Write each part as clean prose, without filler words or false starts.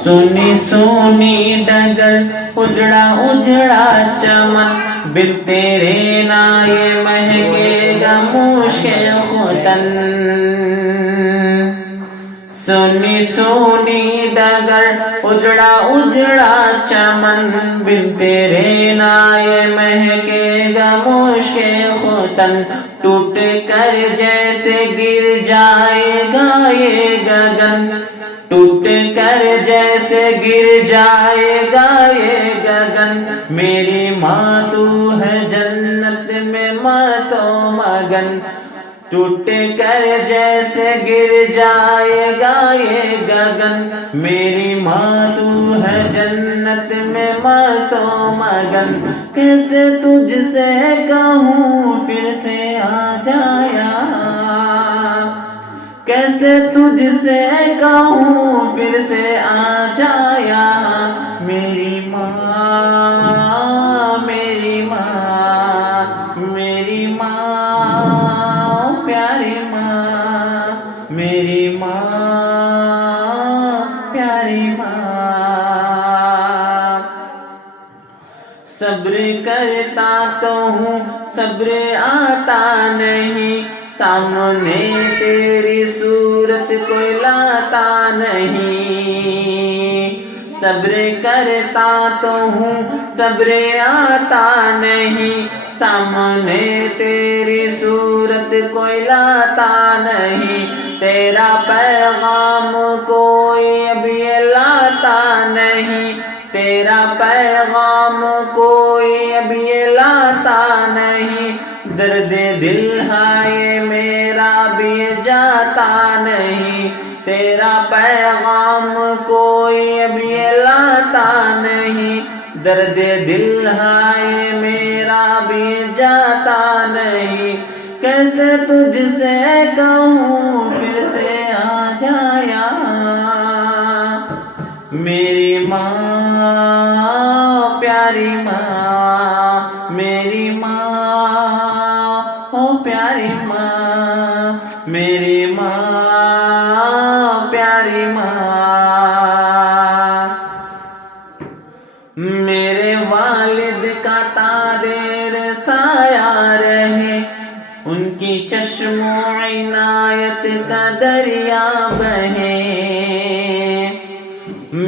सुनी सुनी डगर उजड़ा उजड़ा चमन, बिन तेरे ना ये महकेगा मुश्के खुतन। सुनी सुनी डगर उजड़ा उजड़ा चमन, बिन तेरे ना ये महकेगा मुश्के खुतन। टूट कर जैसे गिर जाएगा ये गगन, टूट कर जैसे गिर जाएगा ये गगन। मेरी माँ तू है जन्नत में मतो मगन, टूट कर जैसे गिर जाएगा ये गगन। मेरी माँ तू है जन्नत में मतो मगन। कैसे तुझसे कहूँ फिर से आ जाया, कैसे तुझसे कहूँ फिर से आ जाया। मेरी माँ मेरी माँ मेरी माँ प्यारी माँ, मेरी माँ प्यारी माँ। सब्र करता तो हूँ सब्र आता नहीं, सामने तेरी सूरत कोई लाता नहीं। सब्र करता तो हूँ सब्र आता नहीं, सामने तेरी सूरत कोई लाता नहीं। तेरा पैगाम कोई अब ये लाता नहीं, तेरा पैगाम कोई अब ये लाता नहीं। दर्द दिल है मेरा भी जाता नहीं, तेरा पैगाम कोई अब ये लाता नहीं। दर्द दिल है मेरा भी जाता नहीं। कैसे तुझसे कहूँ फिर से आ जाया। मेरी माँ प्यारी माँ, मेरी माँ ओ प्यारी माँ, मेरी माँ प्यारी माँ। मेरे वालिद का तादेर साया रहे, उनकी चश्मो इनायत का दरिया बहे।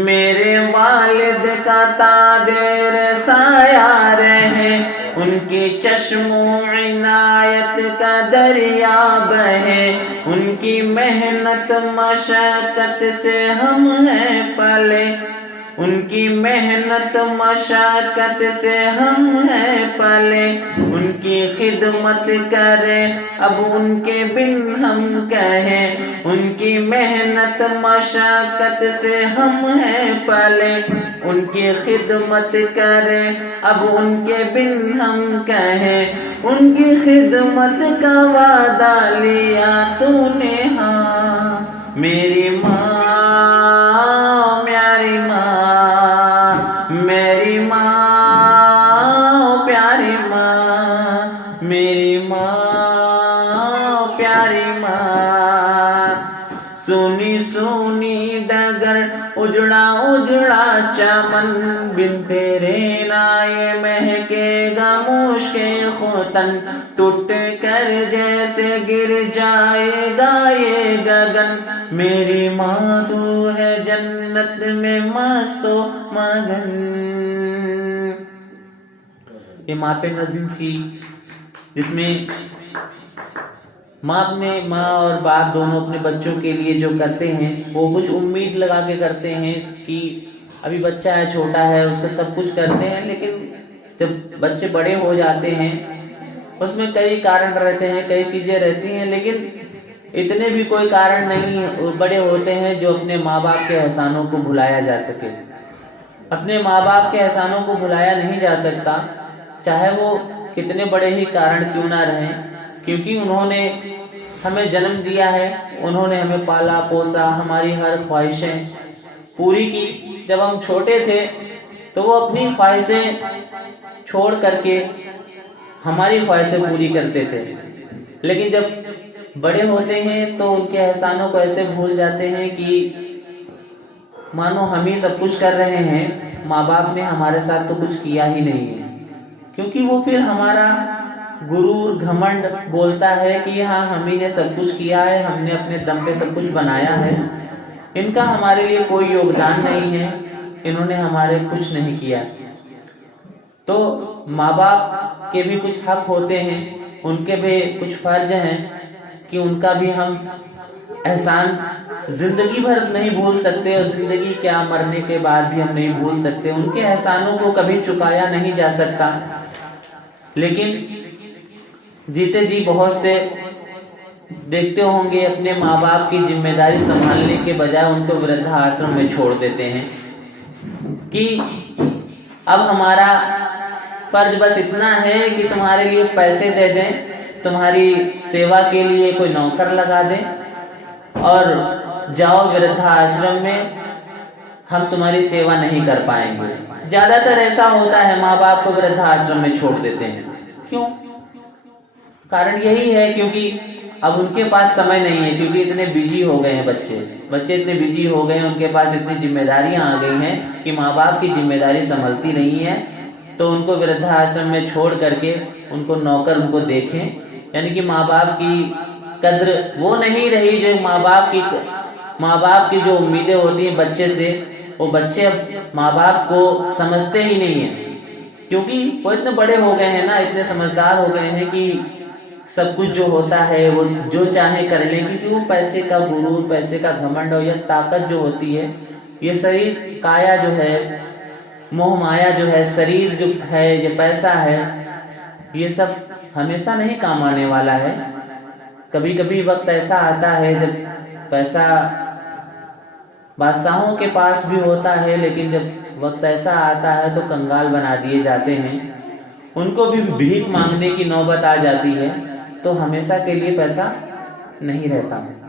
मेरे वालिद का तादेर साया रहे, उनकी चश्मो इनायत का दरिया बहे। उनकी मेहनत मशक्कत से हम हैं पले, उनकी मेहनत मशक्कत से हम हैं पले। उनकी खिदमत करें अब उनके बिन हम कहें, उनकी मेहनत मशक्कत से हम हैं पले। उनकी खिदमत करें अब उनके बिन हम कहें। उनकी खिदमत का वादा लिया तूने हाँ। मेरी माँ प्यारी माँ, मेरी माँ प्यारी माँ, मेरी माँ प्यारी माँ। सुनी सुनी डगर उजड़ा उजड़ा चमन, बिन तेरे ना ये महकेगा मुश्के खुतन। टूट कर जैसे गिर जाएगा ये गगन। मेरी माँ तू है जन्नत में मस्तो मगन। ये माँ-ए नज़ीम थी, जिसमें माँ और बाप दोनों अपने बच्चों के लिए जो करते हैं वो कुछ उम्मीद लगा के करते हैं कि अभी बच्चा है, छोटा है, उसका सब कुछ करते हैं। लेकिन जब बच्चे बड़े हो जाते हैं उसमें कई कारण रहते हैं, कई चीज़ें रहती हैं, लेकिन इतने भी कोई कारण नहीं बड़े होते हैं जो अपने माँ बाप के एहसानों को भुलाया जा सके। अपने माँ बाप के एहसानों को भुलाया नहीं जा सकता, चाहे वो कितने बड़े ही कारण क्यों ना रहें, क्योंकि उन्होंने हमें जन्म दिया है, उन्होंने हमें पाला पोसा, हमारी हर ख्वाहिशें पूरी की। जब हम छोटे थे तो वो अपनी ख्वाहिशें छोड़ करके हमारी ख्वाहिशें पूरी करते थे, लेकिन जब बड़े होते हैं तो उनके एहसानों को ऐसे भूल जाते हैं कि मानो हम ही सब कुछ कर रहे हैं, माँ बाप ने हमारे साथ तो कुछ किया ही नहीं है। क्योंकि वो फिर हमारा गुरूर घमंड बोलता है कि हाँ हम ही ने सब कुछ किया है, हमने अपने दम पे सब कुछ बनाया है, इनका हमारे लिए कोई योगदान नहीं है, इन्होंने हमारे कुछ नहीं किया। तो माँ बाप के भी कुछ हक होते हैं, उनके भी कुछ फर्ज हैं कि उनका भी हम एहसान जिंदगी भर नहीं भूल सकते, और जिंदगी क्या मरने के बाद भी हम नहीं भूल सकते। उनके एहसानों को कभी चुकाया नहीं जा सकता। लेकिन जीते जी बहुत से देखते होंगे अपने माँ बाप की जिम्मेदारी संभालने के बजाय उनको वृद्धाश्रम में छोड़ देते हैं कि अब हमारा फर्ज बस इतना है कि तुम्हारे लिए पैसे दे दें, तुम्हारी सेवा के लिए कोई नौकर लगा दें और जाओ वृद्धाश्रम में, हम तुम्हारी सेवा नहीं कर पाएंगे। ज्यादातर ऐसा होता है, माँ बाप को वृद्धाश्रम में छोड़ देते हैं। क्यों? कारण यही है क्योंकि अब उनके पास समय नहीं है, क्योंकि इतने बिजी हो गए हैं बच्चे इतने बिजी हो गए हैं, उनके पास इतनी जिम्मेदारियां आ गई हैं कि माँ बाप की जिम्मेदारी संभलती नहीं है। तो उनको वृद्धाश्रम में छोड़ करके उनको नौकर उनको देखें, यानी कि माँ बाप की कद्र वो नहीं रही जो माँ बाप की जो उम्मीदें होती हैं बच्चे से, वो बच्चे अब माँ बाप को समझते ही नहीं है, क्योंकि वो इतने बड़े हो गए हैं ना, इतने समझदार हो गए हैं कि सब कुछ जो होता है वो जो चाहे कर लें, क्योंकि वो पैसे का गुरूर, पैसे का घमंड और यह ताकत जो होती है, ये शरीर काया जो है, मोह माया जो है, शरीर जो है, ये पैसा है, ये सब हमेशा नहीं काम आने वाला है। कभी कभी वक्त ऐसा आता है जब पैसा बादशाहों के पास भी होता है, लेकिन जब वक्त ऐसा आता है तो कंगाल बना दिए जाते हैं, उनको भी भीख मांगने की नौबत आ जाती है। तो हमेशा के लिए पैसा नहीं रहता है।